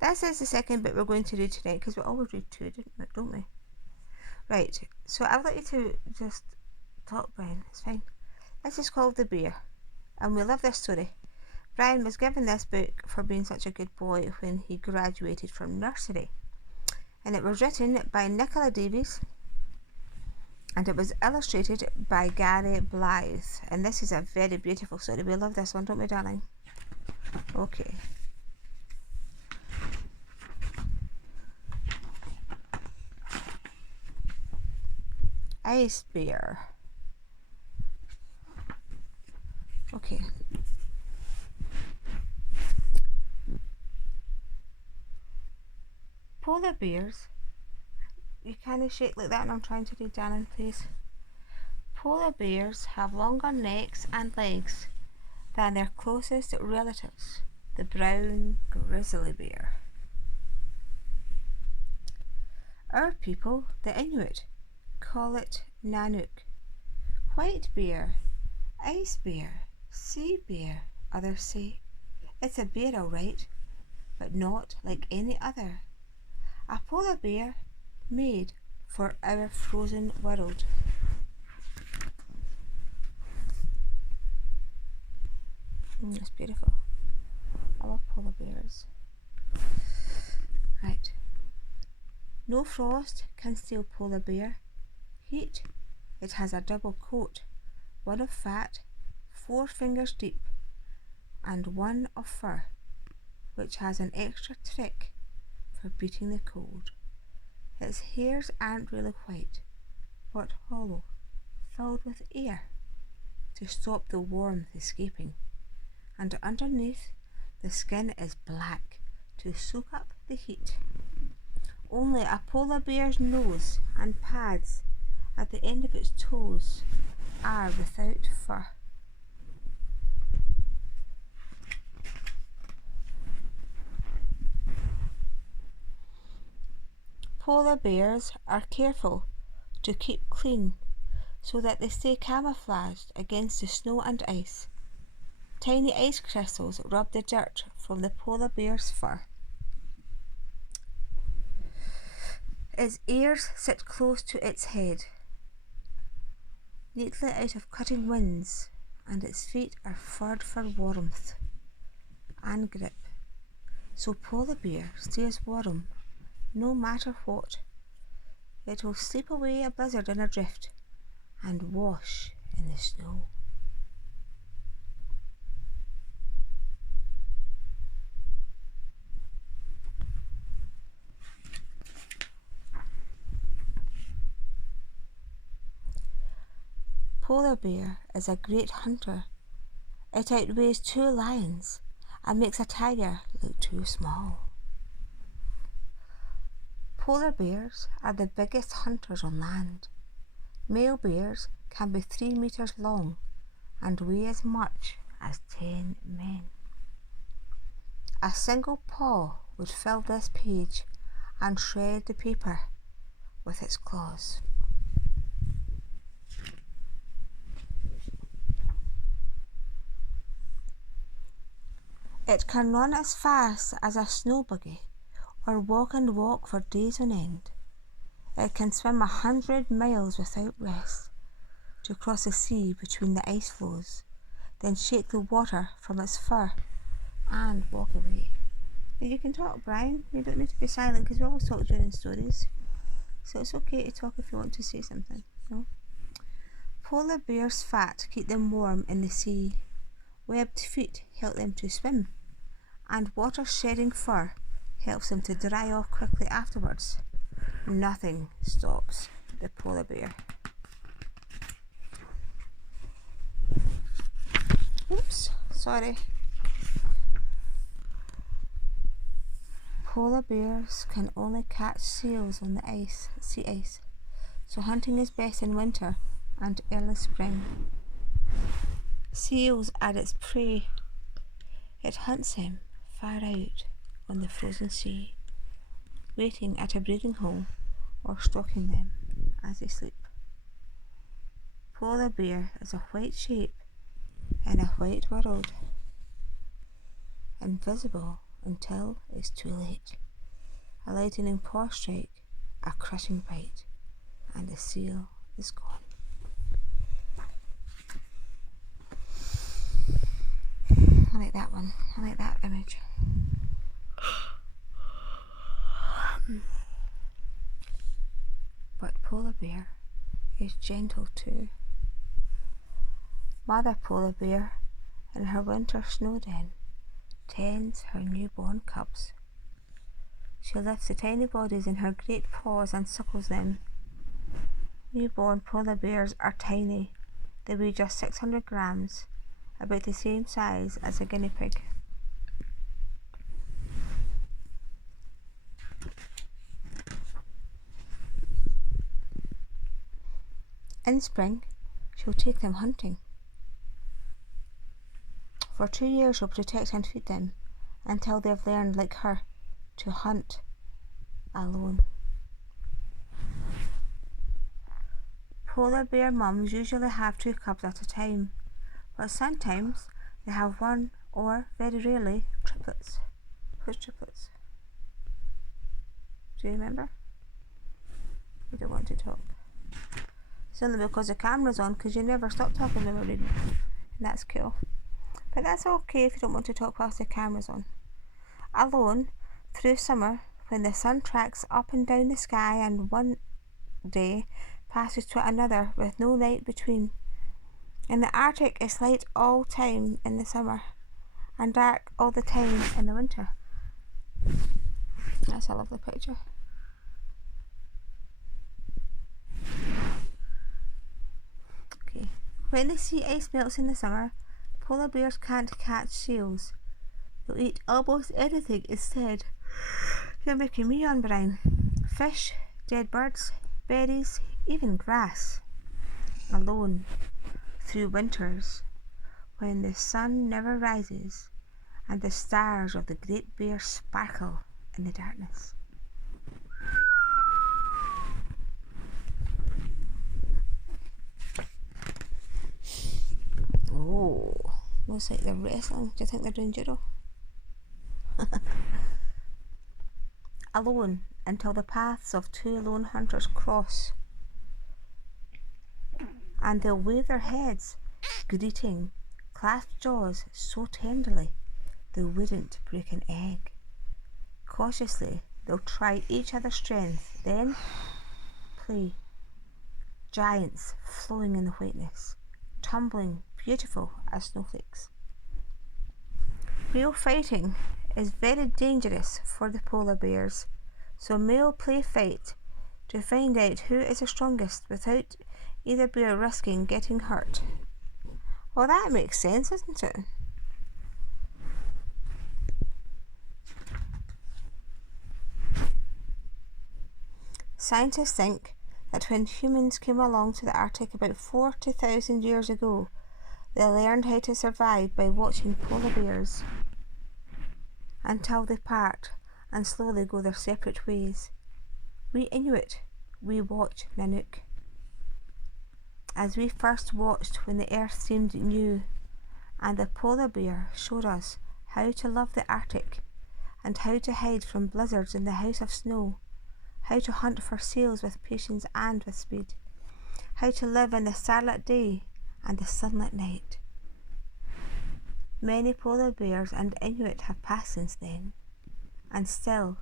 This is the second bit we're going to do tonight, because we always read two, don't we? Right, so I'd like you to just talk, Brian. It's fine. This is called The Bear, and we love this story. Brian was given this book for being such a good boy when he graduated from nursery, and it was written by Nicola Davies, and it was illustrated by Gary Blythe, and this is a very beautiful story. We love this one, don't we, darling? Okay. Ice Bear. Okay. Polar bears, you kind of shake like that, and I'm trying to do Darren, please. Polar bears have longer necks and legs than their closest relatives, the brown grizzly bear. Our people, the Inuit, call it Nanook. White bear, ice bear, sea bear, others say. It's a bear all right, but not like any other. A polar bear made for our frozen world. It's beautiful. I love polar bears. Right. No frost can steal polar bear heat. It has a double coat, one of fat, 4 fingers deep, and one of fur, which has an extra trick for beating the cold. Its hairs aren't really white, but hollow, filled with air to stop the warmth escaping, and underneath the skin is black to soak up the heat. Only a polar bear's nose and pads at the end of its toes are without fur. Polar bears are careful to keep clean so that they stay camouflaged against the snow and ice. Tiny ice crystals rub the dirt from the polar bear's fur. Its ears sit close to its head, neatly out of cutting winds, and its feet are furred for warmth and grip. So polar bear stays warm no matter what. It will sleep away a blizzard in a drift and wash in the snow. Polar bear is a great hunter. It outweighs 2 lions and makes a tiger look too small. Polar bears are the biggest hunters on land. Male bears can be 3 meters long and weigh as much as 10 men. A single paw would fill this page and shred the paper with its claws. It can run as fast as a snow buggy or walk and walk for days on end. It can swim 100 miles without rest to cross the sea between the ice floes, then shake the water from its fur and walk away. Now you can talk, Brian. You don't need to be silent, because we always talk during stories. So it's okay to talk if you want to say something. No? Polar bears' fat keep them warm in the sea. Webbed feet help them to swim, and water-shedding fur helps them to dry off quickly afterwards. Nothing stops the polar bear. Oops, sorry. Polar bears can only catch seals on the sea ice, so hunting is best in winter and early spring. Seals are its prey. It hunts them far out on the frozen sea, waiting at a breeding hole or stalking them as they sleep. Polar bear is a white shape in a white world, invisible until it's too late. A lightning paw strike, a crushing bite, and the seal is gone. I like that one. I like that image. But polar bear is gentle too. Mother polar bear in her winter snow den tends her newborn cubs. She lifts the tiny bodies in her great paws and suckles them. Newborn polar bears are tiny. They weigh just 600 grams, about the same size as a guinea pig. In spring, she'll take them hunting. For 2 years she'll protect and feed them until they've learned, like her, to hunt alone. Polar bear mums usually have 2 cubs at a time, but sometimes they have 1 or, very rarely, triplets. Who's triplets? Do you remember? You don't want to talk. It's only because the camera's on, because you never stop talking when we're reading. And that's cool. But that's okay if you don't want to talk whilst the camera's on. Alone, through summer, when the sun tracks up and down the sky and one day passes to another with no night between. In the Arctic, it's light all time in the summer and dark all the time in the winter. That's a lovely picture. Okay. When the sea ice melts in the summer, polar bears can't catch seals. They'll eat almost anything instead. You're making me yawn, Brian. Fish, dead birds, berries, even grass. Alone, through winters, when the sun never rises and the stars of the Great Bear sparkle in the darkness. Oh, looks like they're wrestling. Do you think they're doing judo? Alone until the paths of 2 lone hunters cross, and they'll wave their heads, greeting, clasp jaws so tenderly they wouldn't break an egg. Cautiously, they'll try each other's strength, then play. Giants flowing in the whiteness, tumbling beautiful as snowflakes. Real fighting is very dangerous for the polar bears, so male play fight to find out who is the strongest without either bear risking getting hurt. Well, that makes sense, doesn't it? Scientists think that when humans came along to the Arctic about 40,000 years ago, they learned how to survive by watching polar bears until they part and slowly go their separate ways. We Inuit, we watch Nanook. As we first watched when the earth seemed new, and the polar bear showed us how to love the Arctic and how to hide from blizzards in the house of snow, how to hunt for seals with patience and with speed, how to live in the starlit day and the sunlit night. Many polar bears and Inuit have passed since then, and still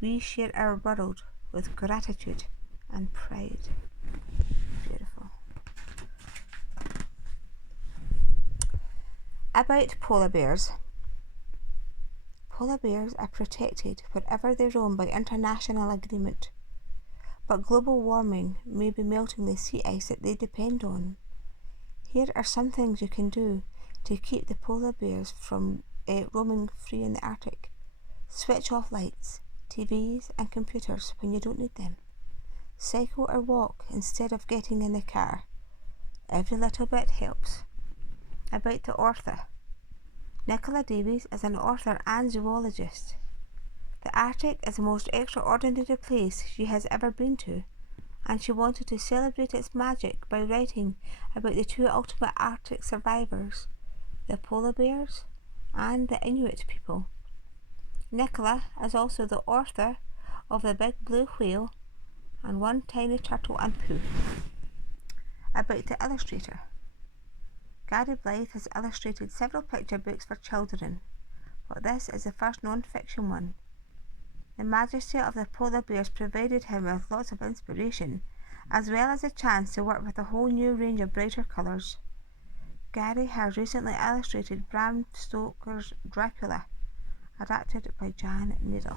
we share our world with gratitude and pride. Beautiful. About polar bears. Polar bears are protected wherever they roam by international agreement, but global warming may be melting the sea ice that they depend on. Here are some things you can do to keep the polar bears from roaming free in the Arctic. Switch off lights, TVs and computers when you don't need them. Cycle or walk instead of getting in the car. Every little bit helps. About the author. Nicola Davies is an author and zoologist. The Arctic is the most extraordinary place she has ever been to, and she wanted to celebrate its magic by writing about the 2 ultimate Arctic survivors, the polar bears and the Inuit people. Nicola is also the author of The Big Blue Whale and One Tiny Turtle and Pooh. About the illustrator. Gary Blythe has illustrated several picture books for children, but this is the first non-fiction one. The majesty of the polar bears provided him with lots of inspiration, as well as a chance to work with a whole new range of brighter colours. Gary has recently illustrated Bram Stoker's Dracula, adapted by Jan Needle.